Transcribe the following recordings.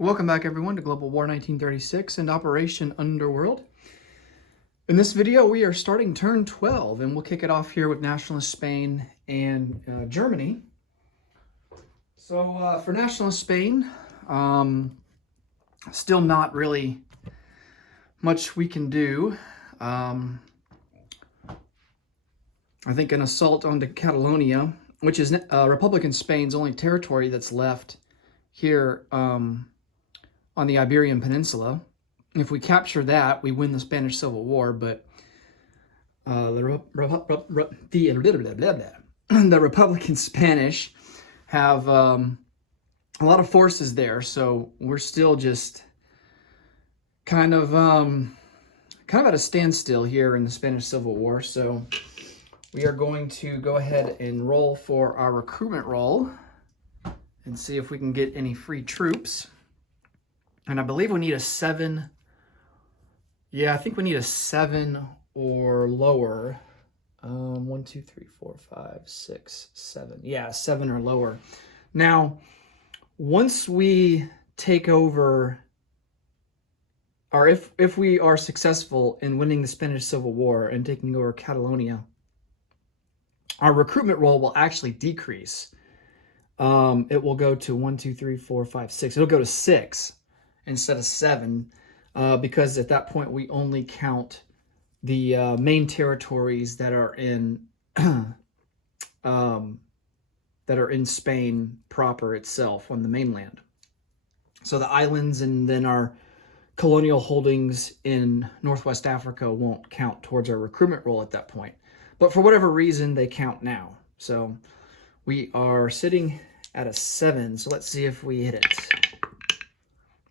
Welcome back, everyone, to Global War 1936 and Operation Underworld. In this video, we are starting turn 12, and we'll kick it off here with Nationalist Spain and Germany. So for Nationalist Spain, still not really much we can do. I think an assault onto Catalonia, which is Republican Spain's only territory that's left here on the Iberian Peninsula. If we capture that, we win the Spanish Civil War, but the Republican Spanish have a lot of forces there, so we're still just kind of at a standstill here in the Spanish Civil War. So we are going to go ahead and roll for our recruitment roll and see if we can get any free troops. And I believe we need a 7. Yeah, I think we need a 7 or lower. 1, 2, 3, 4, 5, 6, 7. Yeah, 7 or lower. Now, once we take over, or if we are successful in winning the Spanish Civil War and taking over Catalonia, our recruitment roll will actually decrease. It will go to 1, 2, 3, 4, 5, 6. It'll go to 6 instead of 7, because at that point we only count the main territories that are in Spain proper itself on the mainland. So the islands and then our colonial holdings in Northwest Africa won't count towards our recruitment roll at that point. But for whatever reason, they count now. So we are sitting at a 7. So let's see if we hit it.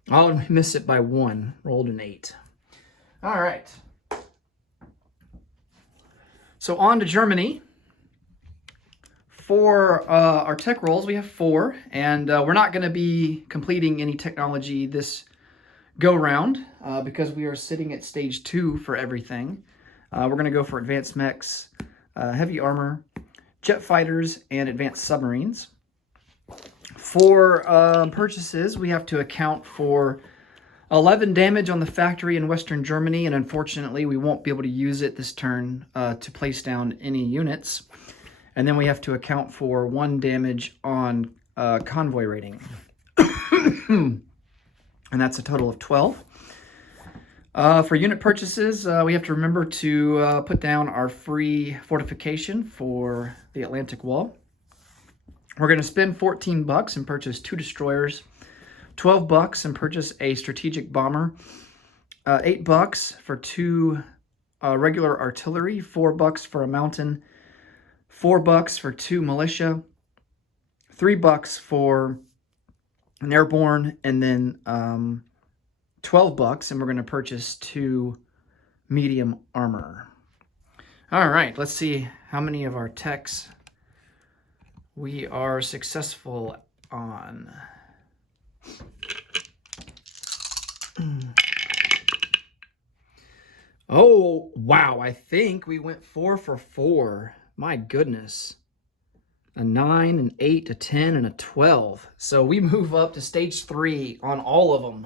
Oh, and we missed it by 1. Rolled an 8. All right. So on to Germany. For our tech rolls, we have 4. And we're not going to be completing any technology this go-round because we are sitting at stage 2 for everything. We're going to go for advanced mechs, heavy armor, jet fighters, and advanced submarines. For purchases, we have to account for 11 damage on the factory in Western Germany, and unfortunately, we won't be able to use it this turn to place down any units. And then we have to account for 1 damage on convoy rating. And that's a total of 12. For unit purchases, we have to remember to put down our free fortification for the Atlantic Wall. We're going to spend $14 and purchase 2 destroyers, $12 and purchase a strategic bomber, $8 for 2 regular artillery, $4 for a mountain, $4 for 2 militia, $3 for an airborne, and then $12, and we're going to purchase 2 medium armor. All right, let's see how many of our techs we are successful on. Oh, wow, I think we went 4 for 4. My goodness. A 9, an 8, a 10, and a 12. So we move up to stage 3 on all of them.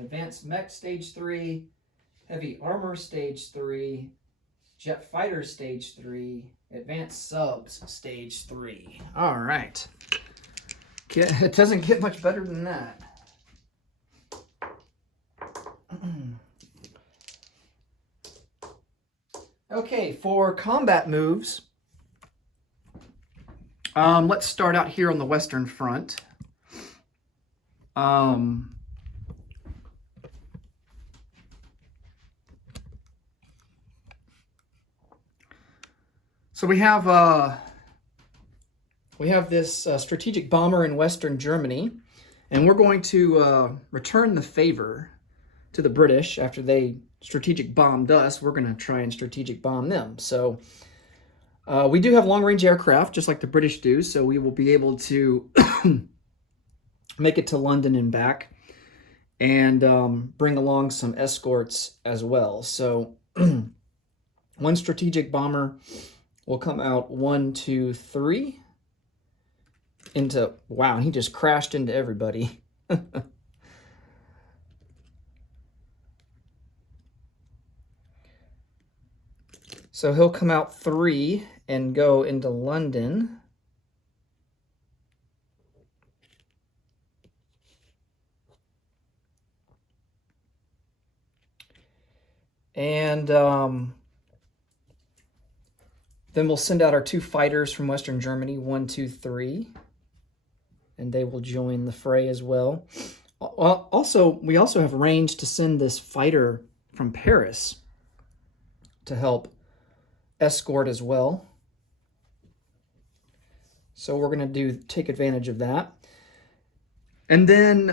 Advanced mech stage 3, heavy armor stage 3, jet fighter stage 3, advanced subs stage 3. All right. It doesn't get much better than that. Okay, for combat moves, let's start out here on the Western Front. So we have this strategic bomber in Western Germany, and we're going to return the favor to the British after they strategic bombed us. We're going to try and strategic bomb them. So we do have long-range aircraft, just like the British do, so we will be able to make it to London and back, and bring along some escorts as well. So 1 strategic bomber will come out 1, 2, 3. into, wow, he just crashed into everybody. So he'll come out 3 and go into London. And then we'll send out our 2 fighters from Western Germany, 1, 2, 3. And they will join the fray as well. We also have range to send this fighter from Paris to help escort as well. So we're going to take advantage of that. And then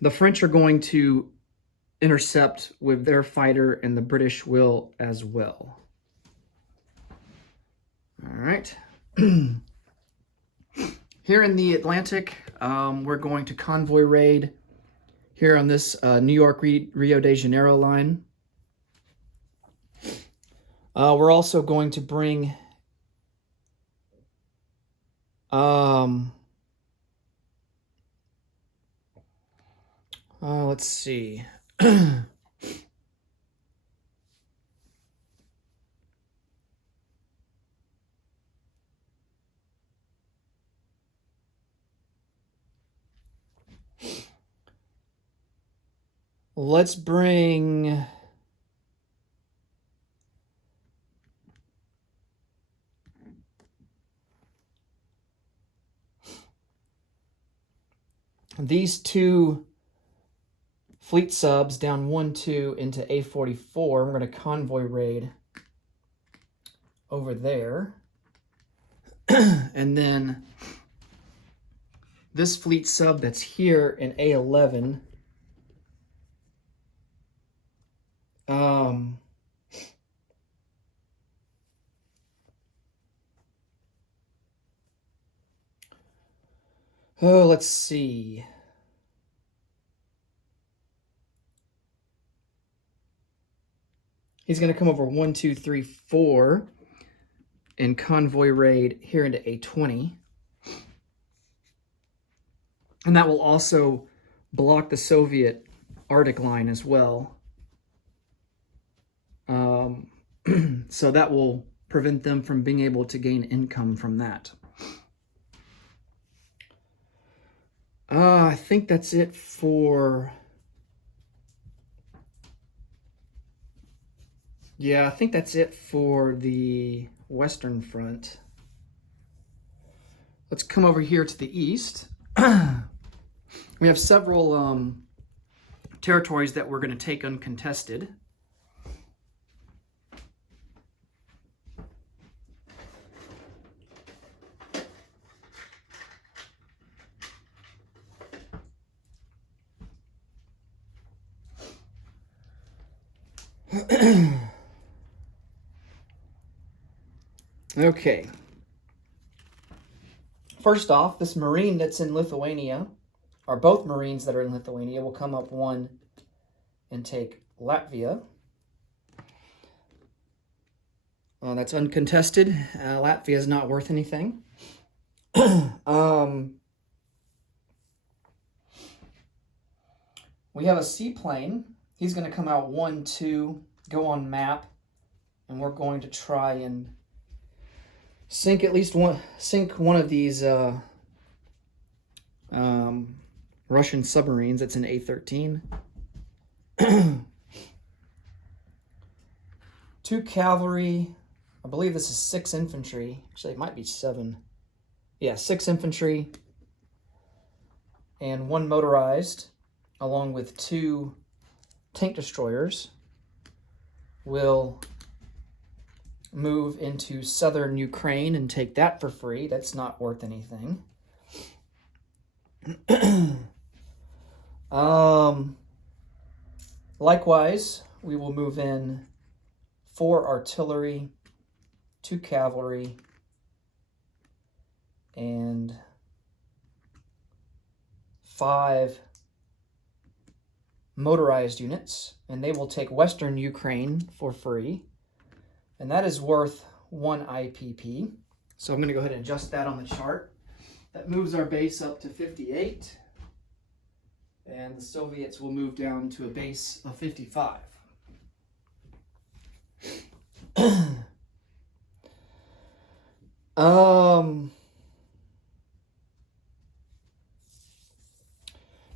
the French are going to intercept with their fighter, and the British will as well. All right. Here in the Atlantic, we're going to convoy raid here on this New York-Rio de Janeiro line. We're also going to bring let's see. Let's bring these 2 fleet subs down 1, 2 into A44. We're going to convoy raid over there. And then this fleet sub that's here in A11, oh, let's see. He's going to come over 1, 2, 3, 4 and convoy raid here into A20. And that will also block the Soviet Arctic line as well. So that will prevent them from being able to gain income from that. I think that's it for... Yeah, I think that's it for the Western Front. Let's come over here to the east. We have several territories that we're going to take uncontested. Okay. First off, this Marine that's in Lithuania, or both Marines that are in Lithuania, will come up 1 and take Latvia. That's uncontested. Latvia is not worth anything. We have a seaplane. He's going to come out 1, 2, go on map, and we're going to try and sink one of these Russian submarines. That's an A-13. 2 cavalry. I believe this is 6 infantry. Actually, it might be 7. Yeah, 6 infantry and 1 motorized, along with 2 tank destroyers, will move into southern Ukraine and take that for free. That's not worth anything. Likewise, we will move in 4 artillery, 2 cavalry, and 5 motorized units, and they will take western Ukraine for free, and that is worth 1 IPP. So I'm going to go ahead and adjust that on the chart. That moves our base up to 58. And the Soviets will move down to a base of 55.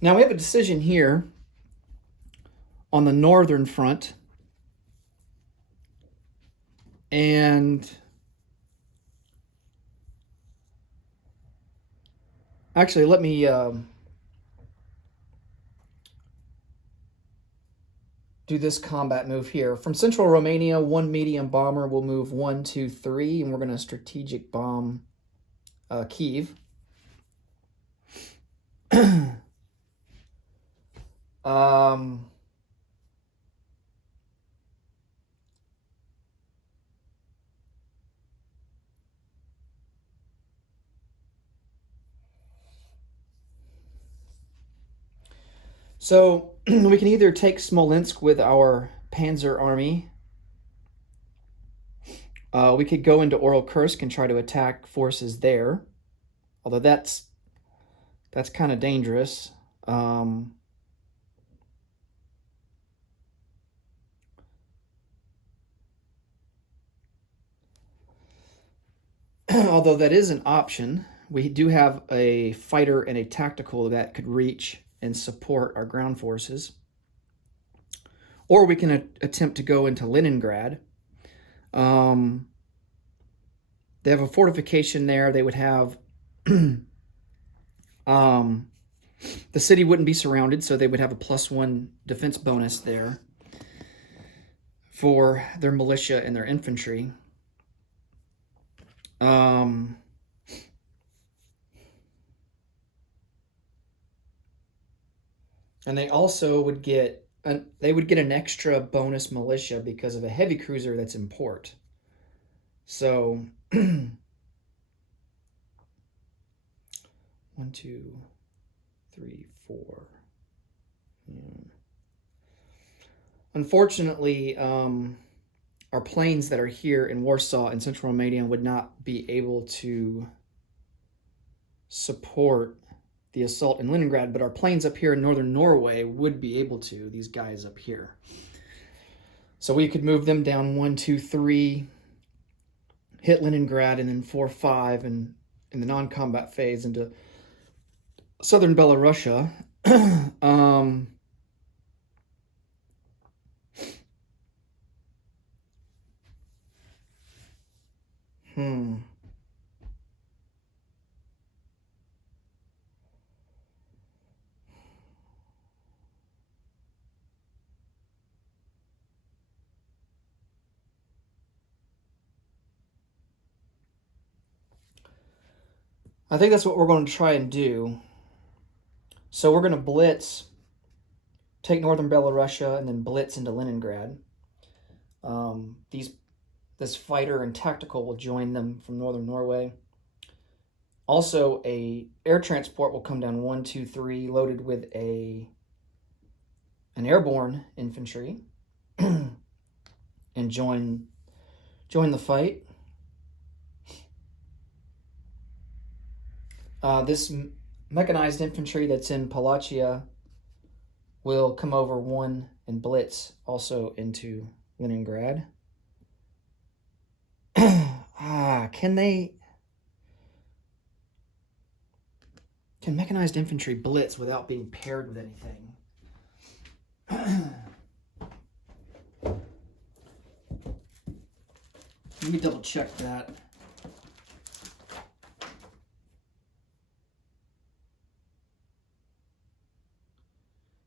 Now we have a decision here on the northern front. And actually, let me do this combat move here. From central Romania, one medium bomber will move 1, 2, 3, and we're going to strategic bomb Kyiv. So we can either take Smolensk with our Panzer army. We could go into Oral Kursk and try to attack forces there, although that's kind of dangerous. Although that is an option, we do have a fighter and a tactical that could reach and support our ground forces. Or we can attempt to go into Leningrad. They have a fortification there. They would have... the city wouldn't be surrounded, so they would have a +1 defense bonus there for their militia and their infantry. And they also would get an extra bonus militia because of a heavy cruiser that's in port. So 1, 2, 3, 4. Unfortunately, our planes that are here in Warsaw and Central Romania would not be able to support the assault in Leningrad, but our planes up here in northern Norway would be able to, these guys up here. So we could move them down 1, 2, 3, hit Leningrad, and then 4, 5, and in the non-combat phase into southern Belarusia. I think that's what we're going to try and do. So we're going to blitz, take northern Belarusia, and then blitz into Leningrad. This fighter and tactical will join them from northern Norway. Also, a air transport will come down 1, 2, 3, loaded with an airborne infantry, and join the fight. This mechanized infantry that's in Palachia will come over 1 and blitz also into Leningrad. Can mechanized infantry blitz without being paired with anything? Let me double check that.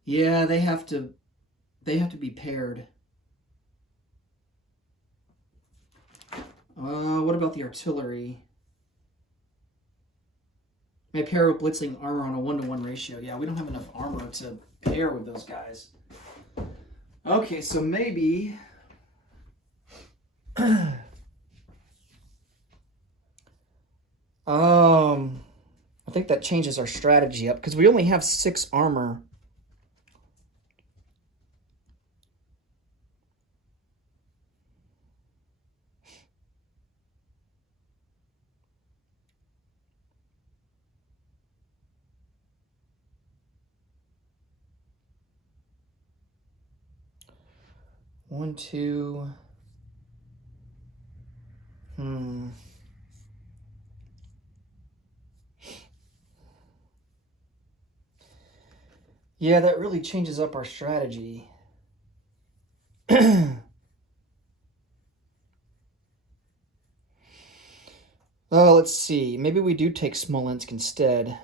Yeah, they have to be paired. What about the artillery? May pair with blitzing armor on a 1-to-1 ratio. Yeah, we don't have enough armor to pair with those guys. Okay, so maybe... I think that changes our strategy up because we only have 6 armor. 1, 2. Yeah, that really changes up our strategy. Oh, let's see. Maybe we do take Smolensk instead.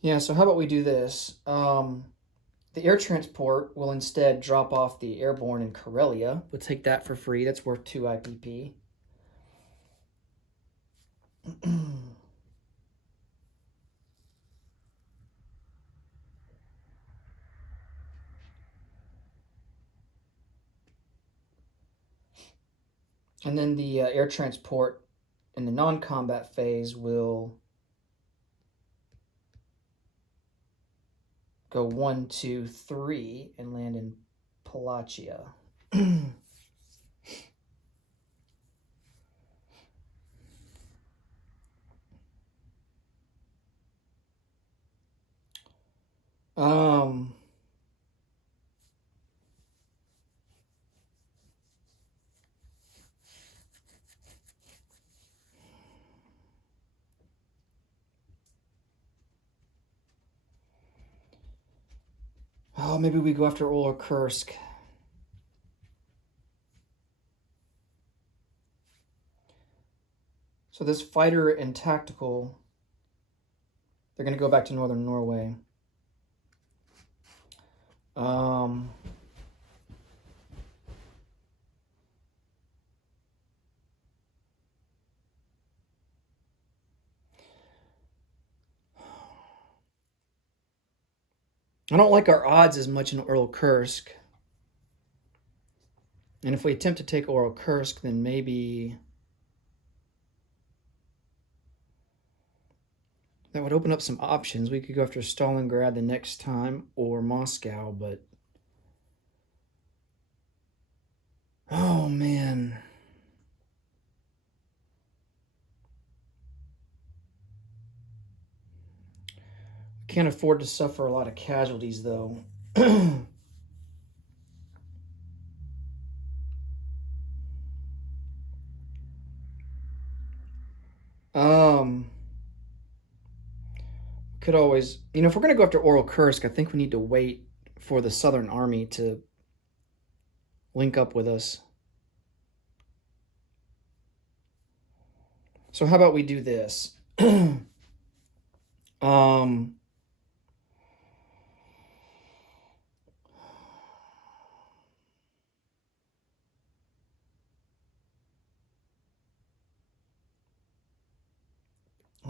Yeah, so how about we do this? The air transport will instead drop off the airborne in Karelia. We'll take that for free. That's worth 2 IPP. And then the air transport in the non-combat phase will go 1, 2, 3 and land in Palachia. um, oh, maybe we go after Kursk. So this fighter and tactical, they're going to go back to northern Norway. I don't like our odds as much in Kursk. And if we attempt to take Kursk, then maybe that would open up some options. We could go after Stalingrad the next time or Moscow, but oh man. We can't afford to suffer a lot of casualties though. Could always, if we're going to go after Kursk, I think we need to wait for the Southern Army to link up with us. So how about we do this?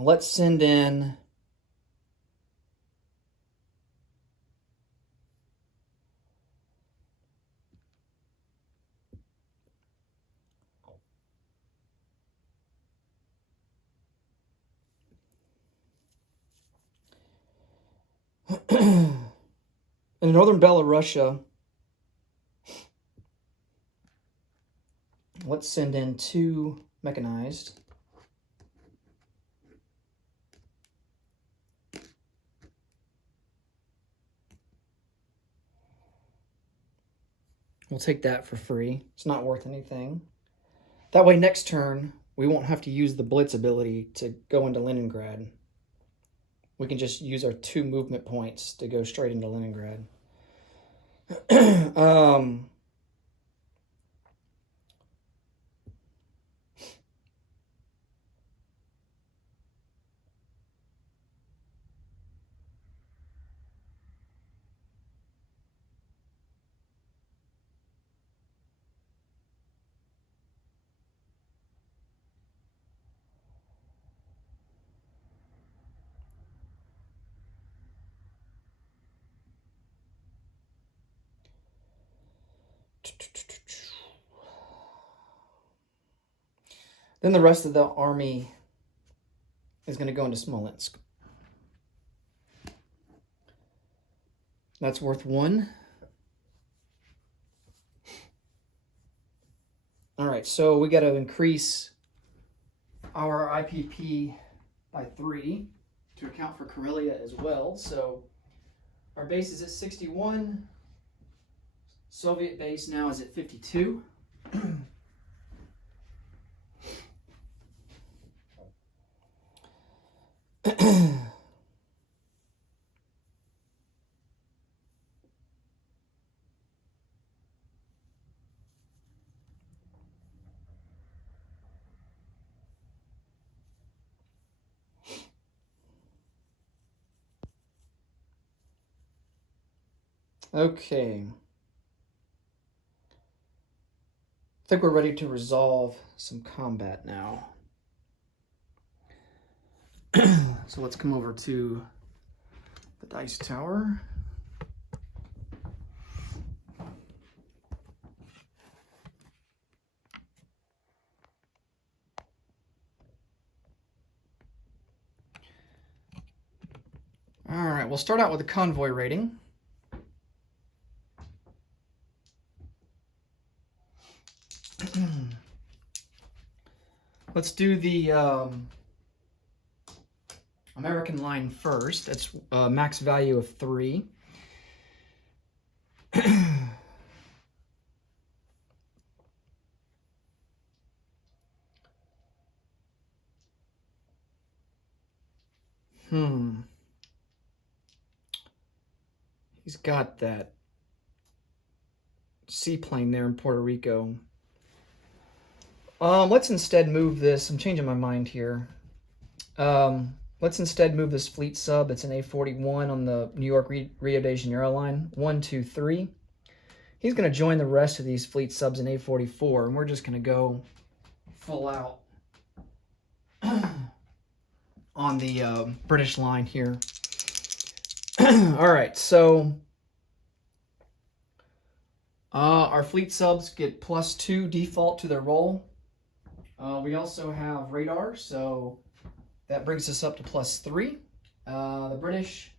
Let's send in in northern Belarusia. Let's send in 2 mechanized. We'll take that for free. It's not worth anything. That way next turn, we won't have to use the Blitz ability to go into Leningrad. We can just use our 2 movement points to go straight into Leningrad. Then the rest of the army is going to go into Smolensk. That's worth 1. All right, so we got to increase our IPP by 3 to account for Karelia as well. So our base is at 61. Soviet base now is at 52. Okay. I think we're ready to resolve some combat now. So let's come over to the dice tower. All right, we'll start out with a convoy rating. Let's do the American line first. That's max value of 3. He's got that seaplane there in Puerto Rico. Let's instead move this. I'm changing my mind here. Let's instead move this fleet sub. It's an A41 on the New York Rio de Janeiro line. 1, 2, 3. He's going to join the rest of these fleet subs in A44, and we're just going to go full out on the British line here. All right, so our fleet subs get +2 default to their roll. We also have radar, so that brings us up to +3. The British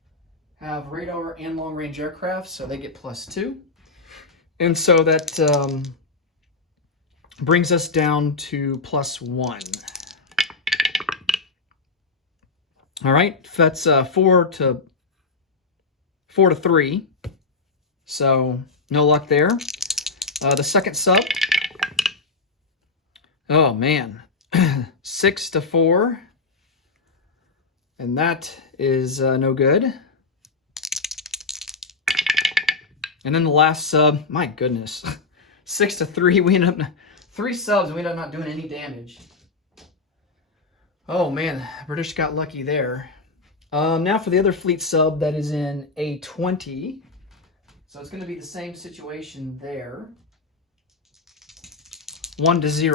have radar and long-range aircraft, so they get +2. And so that brings us down to +1. All right, that's 4 to 3. So no luck there. The second sub. Oh man, 6 to 4. And that is no good. And then the last sub, my goodness, 6 to 3. We end up 3 subs and we end up not doing any damage. Oh man, British got lucky there. Now for the other fleet sub that is in A20. So it's going to be the same situation there. 1 to 0.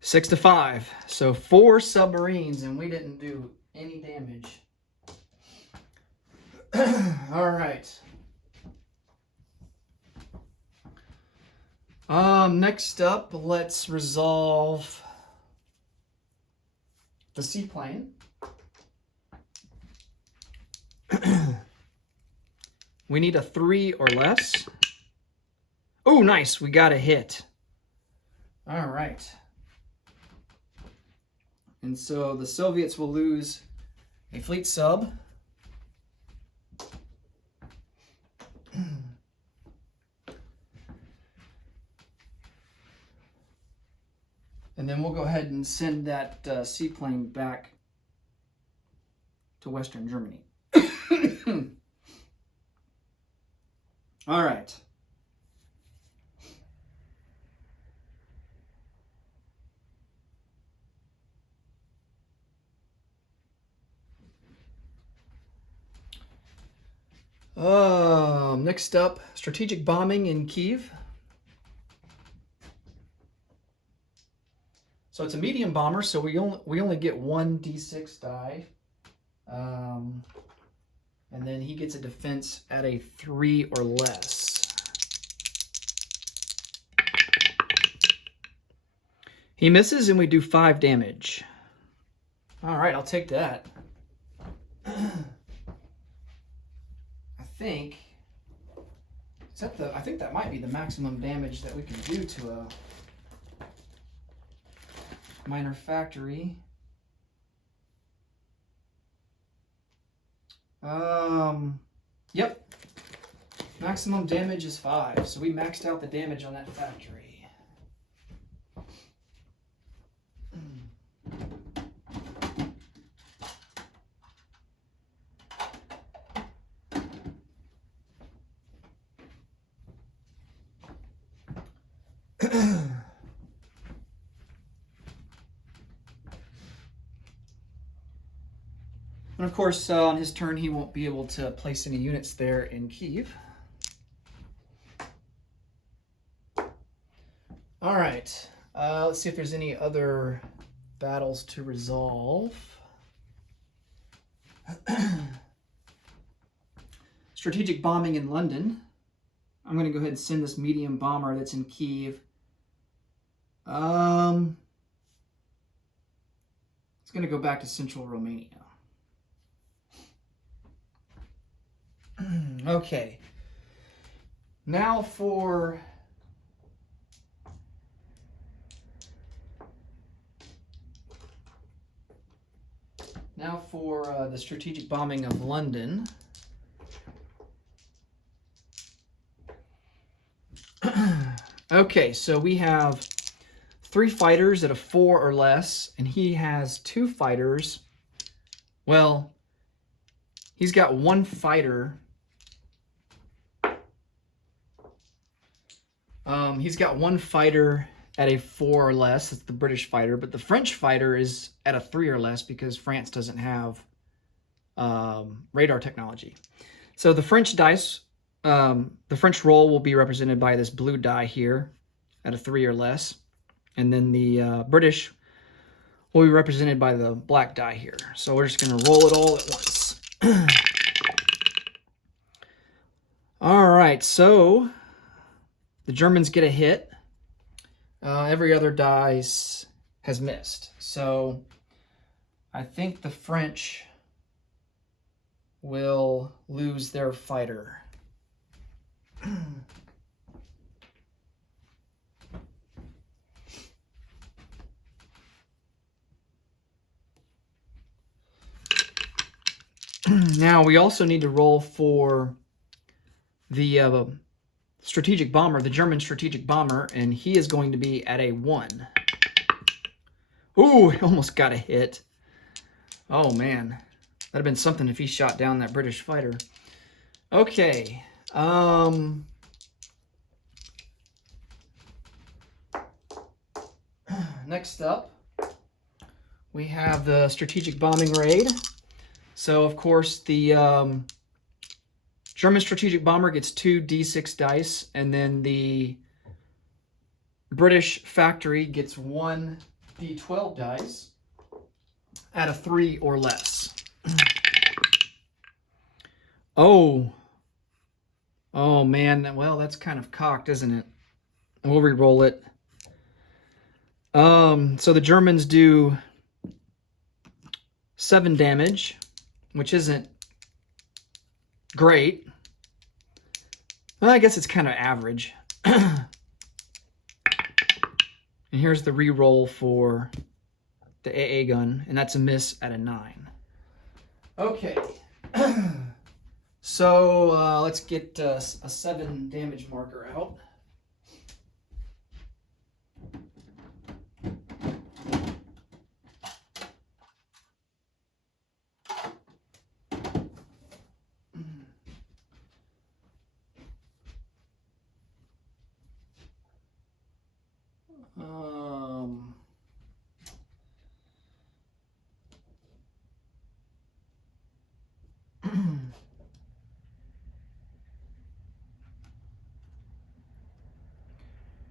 6 to 5. So 4 submarines and we didn't do any damage. All right. Next up, let's resolve the seaplane. We need a 3 or less. Oh, nice. We got a hit. All right. And so the Soviets will lose a fleet sub. And then we'll go ahead and send that seaplane back to Western Germany. All right. Next up, strategic bombing in Kiev. So it's a medium bomber, so we only get 1 D6 die. And then he gets a defense at a 3 or less. He misses and we do 5 damage. All right, I'll take that. I think Is that I think that might be the maximum damage that we can do to a minor factory. Yep. Maximum damage is 5, so we maxed out the damage on that factory. And of course, on his turn, he won't be able to place any units there in Kyiv. All right, let's see if there's any other battles to resolve. Strategic bombing in London. I'm going to go ahead and send this medium bomber that's in Kyiv. It's going to go back to central Romania. Okay. Now for the strategic bombing of London. Okay, so we have 3 fighters at a 4 or less, and he has 2 fighters. Well, he's got 1 fighter. He's got 1 fighter at a 4 or less. That's the British fighter, but the French fighter is at a 3 or less because France doesn't have radar technology. So the French dice, the French roll will be represented by this blue die here at a 3 or less. And then the British will be represented by the black die here. So we're just going to roll it all at once. All right, so the Germans get a hit. Every other dice has missed. So I think the French will lose their fighter. Now we also need to roll for the strategic bomber, the German strategic bomber, and he is going to be at a 1. Ooh, he almost got a hit. Oh man, that'd have been something if he shot down that British fighter. Okay. Next up, we have the strategic bombing raid. So of course the German strategic bomber gets 2 D6 dice, and then the British factory gets 1 D12 dice at a 3 or less. Oh man, well, that's kind of cocked, isn't it? We'll re-roll it. So the Germans do 7 damage, which isn't great. Well, I guess it's kind of average. And here's the re-roll for the AA gun, and that's a miss at a 9. Okay. So let's get a 7 damage marker out.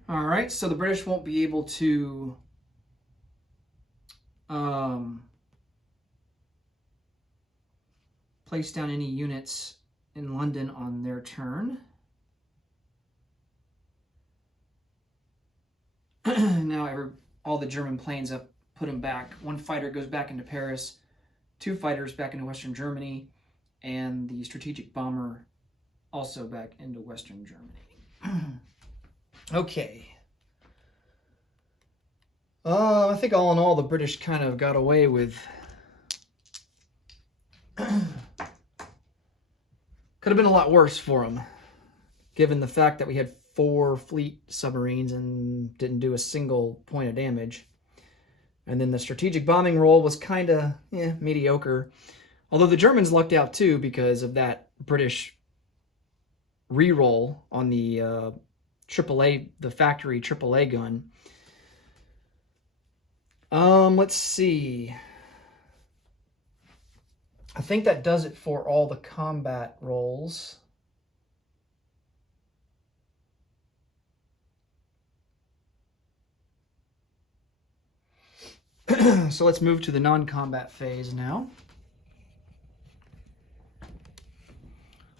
All right, so the British won't be able to place down any units in London on their turn. Now all the German planes have put them back. 1 fighter goes back into Paris, 2 fighters back into Western Germany, and the strategic bomber also back into Western Germany. Okay. I think all in all, the British kind of got away with... Could have been a lot worse for them, given the fact that we had 4 fleet submarines and didn't do a single point of damage. And then the strategic bombing role was kind of mediocre. Although the Germans lucked out too because of that British re-roll on the AAA, the factory AAA gun. Let's see. I think that does it for all the combat roles. So let's move to the non-combat phase now.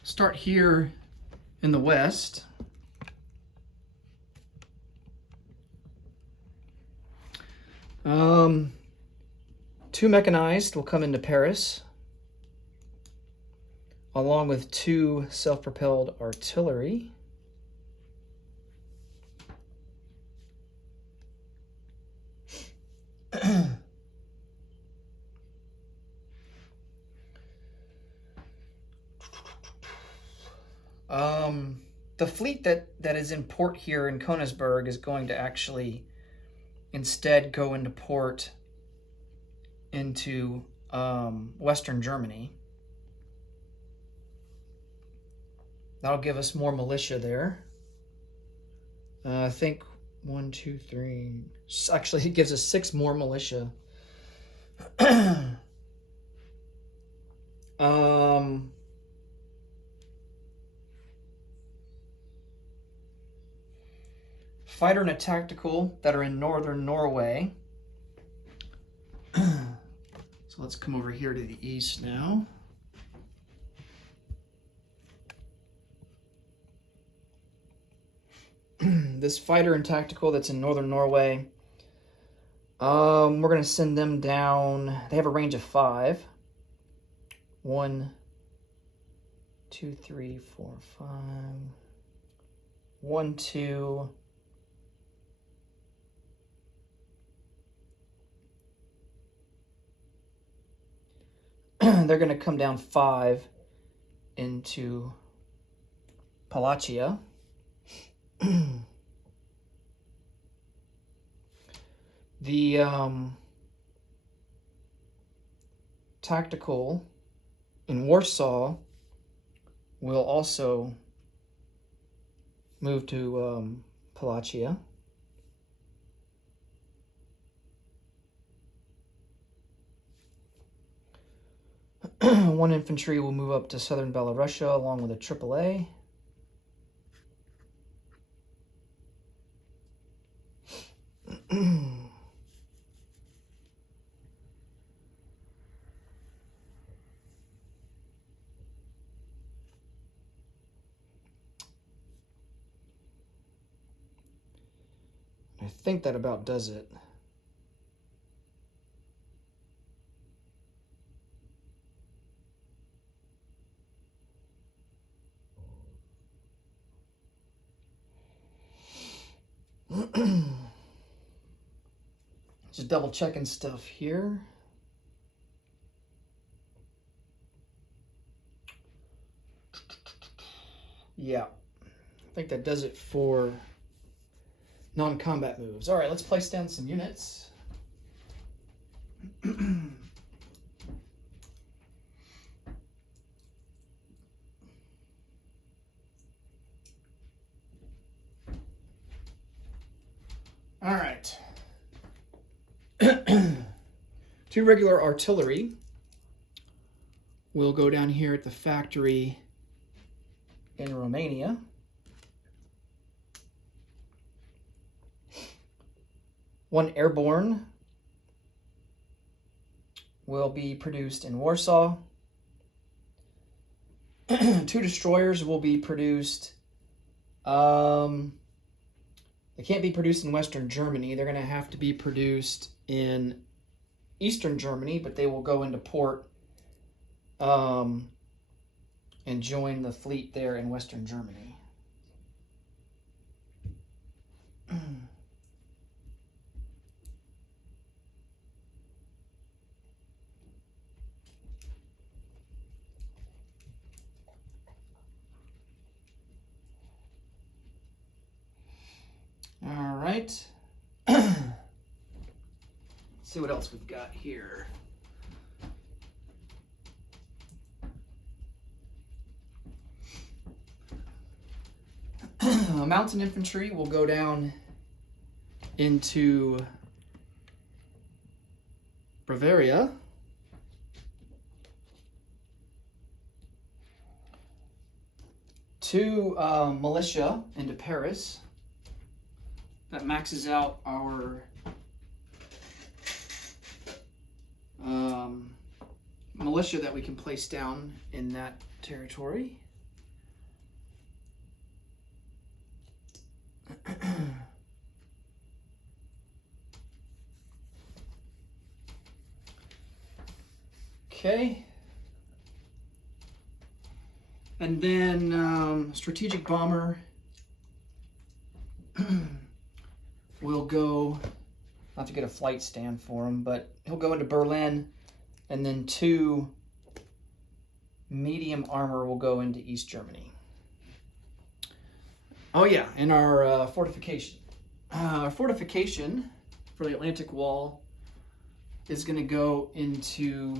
Start here in the west. Two mechanized will come into Paris, along with 2 self-propelled artillery. The fleet that is in port here in Königsberg is going to actually instead go into port into Western Germany. That'll give us more militia there. I think 1, 2, 3. Actually, it gives us 6 more militia. Fighter and a tactical that are in northern Norway. So let's come over here to the east now. This fighter and tactical that's in northern Norway, we're going to send them down. They have a range of 5. 1, 2, 3, 4, 5. 1, 2. They're going to come down 5 into Palachia. The tactical in Warsaw will also move to Palachia. One infantry will move up to southern Belarusia along with a AAA. I think that about does it. Just double checking stuff here. Yeah, I think that does it for non-combat moves. All right, let's place down some units. All right. 2 regular artillery will go down here at the factory in Romania. One airborne will be produced in Warsaw. 2 destroyers will be produced. They can't be produced in Western Germany. They're going to have to be produced in Eastern Germany, but they will go into port and join the fleet there in Western Germany. All right. Let's see what else we've got here. Mountain infantry will go down into Bavaria. Two militia into Paris. That maxes out our militia that we can place down in that territory. Okay. And then strategic bomber will go, I'll have to get a flight stand for him, but he'll go into Berlin, and then two medium armor will go into East Germany. Oh yeah, and our fortification. Our fortification for the Atlantic Wall is going to go into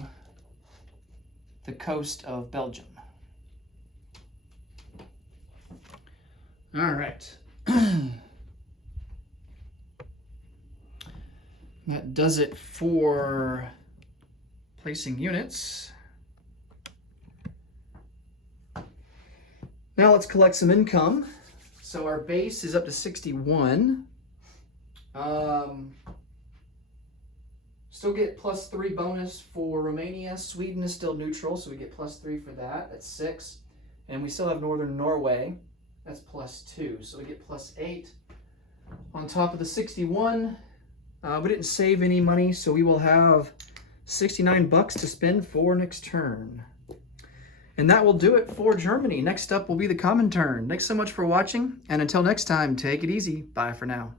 the coast of Belgium. All right. That does it for placing units. Now let's collect some income. So our base is up to 61. Still get +3 bonus for Romania. Sweden is still neutral, so we get +3 for that. That's 6. And we still have Northern Norway. That's +2, so we get +8. On top of the 61, we didn't save any money, so we will have 69 bucks to spend for next turn. And that will do it for Germany. Next up will be the Comintern. Thanks so much for watching, and until next time, take it easy. Bye for now.